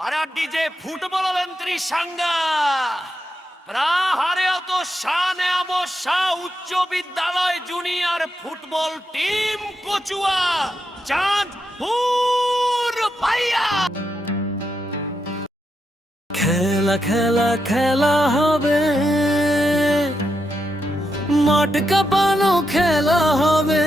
DJ football ত্রিসাঙ্গা প্রাহারেয়ত Shah Shah উচ্চ বিদ্যালয় junior football team Kachua Chandpur ভাইয়া। খেলা খেলা খেলা হবে, মাঠ কাঁপানো খেলা হবে।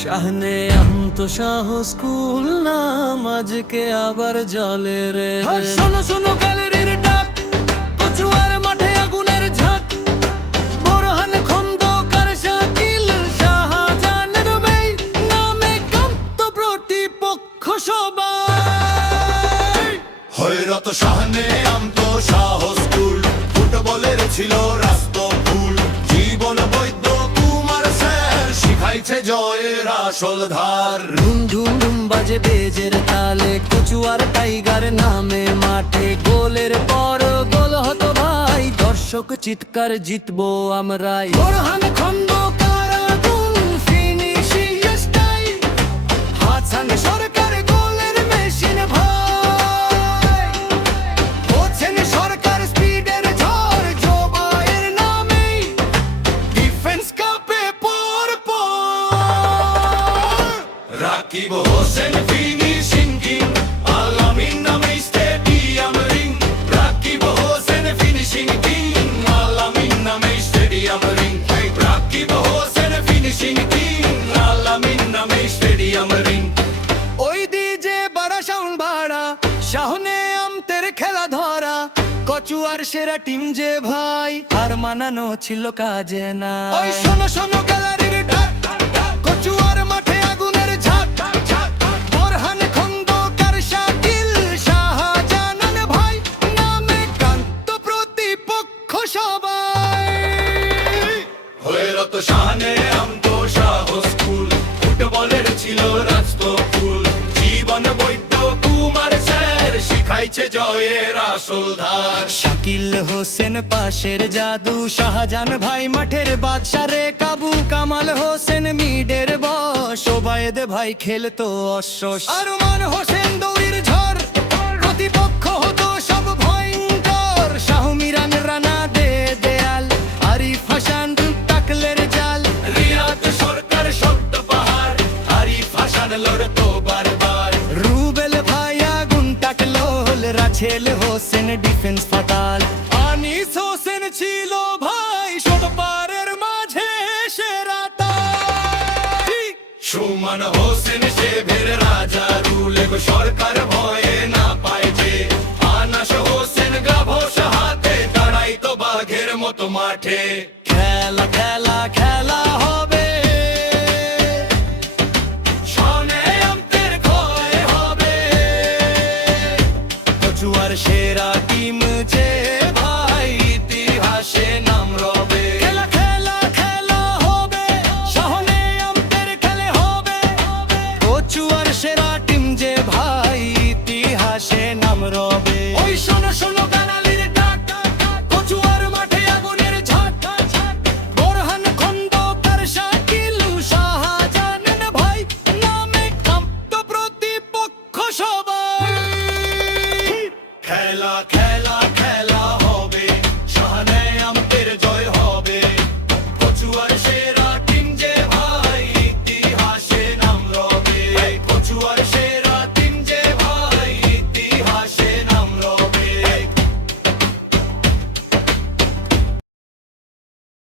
শাহনে আন্ত শাহ স্কুল নাম আজকে আবার জলে রে। শোনো শোনো গ্যালারির ডাক, কচুয়ার মাঠে আগুনের ঝাঁক। বোরহান খন্দকার শাকিল শাহজাহানের মেয়ে নামে কান্ত প্রতিপক্ষ সবাই। হৈরত শাহনে আন্ত শাহ স্কুল ফুটবলের ছিল রাস্ত ফুল। জীবন বৈদ্য কুমার স্যার শিখাইছে জয়ের আসল ধার। ধুম ধুম ধুম বাজে বেজের তালে, কচুয়ার টাইগার নামে মাঠে গোলের পর গোল হতো ভাই। দর্শক চিৎকার জিতবো আমরাই। বোরহান খন্দকার আগুন ফিনিশিং স্টাইল, হাসান সরকার গোলের মেশিন ভাই। হোসেন সরকার স্পিডের ঝড়, জোবায়ের নামে ডিফেন্স কাপে পর পর। রাকিব হোসেন ফিনিশিং কিং, আলামিন নামে stadium ring. Rakib Hossain finishing king, আলামিন নামে stadium ring. Rakib Hossain finishing king, আলামিন নামে স্টেডিয়াম রিং। ওই ডিজে বড় সাউন্ড বাড়া, শাহনে আমতের খেলা ধরা। কচুয়ার সেরা টিম যে ভাই, আর মানানো ছিল কাজে না। ওই শোনো শোনো গ্যালারির ডাক, কচুয়ার মাঠে আগুনের ঝাঁক। বোরহান খন্দকার শাকিল শাহজাহান ভাই নামে কান্ত প্রতিপক্ষ সবাই। হৈরত শাহনে আন্ত শাহ স্কুল ফুটবলের ছিল রাস্ত ফুল। জীবন বৈদ্য কুমার স্যার শিখাইছে জয়ের আসল ধার। শাকিল হোসেন পাশের জাদু, শাহজাহান ভাই মাঠের বাদশা রে কাবু। কামাল হোসেন মিডের বস, ওবায়েদ ভাই খেলতো অশ্বাস। আরমান হোসেন দৌড়ির ঝড়, প্রতিপক্ষ হতো সব ভয়ঙ্কর। শাহ মিরান রানা দে দেয়াল, আরিফ হাসান টাকলের জাল। রিয়াদ সরকার শব্দ পাহাড়, আরিফ হাসান লড়তো বারবার। রুবেল ভাই আগুন টাকলোল, রাছেল হোসেন ডিফেন্স ফাটাল। আনিস হোসেন ছিল ভাই সব পারের মাঝে সেরা তাই। সুমন হোসেন শেভের রাজা রুলে সরকার ভয়ে না পায় যে। আনাস হোসেন গাভোস হাতে দাঁড়াইতো বাঘের মতো মাঠে। খেলা খেলা খেলা হবে, শাহনে আমতের ক্ষয় হবে। কচুয়ার সেরা টিম যে ভাই, ইতিহাসে নাম রবে। খেলা খেলা খেলা হবে, শাহনে আমতের খেলে হবে। কচুয়ার সেরা টিম যে ভাই, ইতিহাসে নাম রবে। ওই শোনো শোনো গানালির ডাক, কচুয়ার মাঠে আগুনের ঝাঁক। বোরহান খন্দকার শাকিল শাহজাহান ভাই নামে কান্ত প্রতিপক্ষ সবাই। খেলা খেলা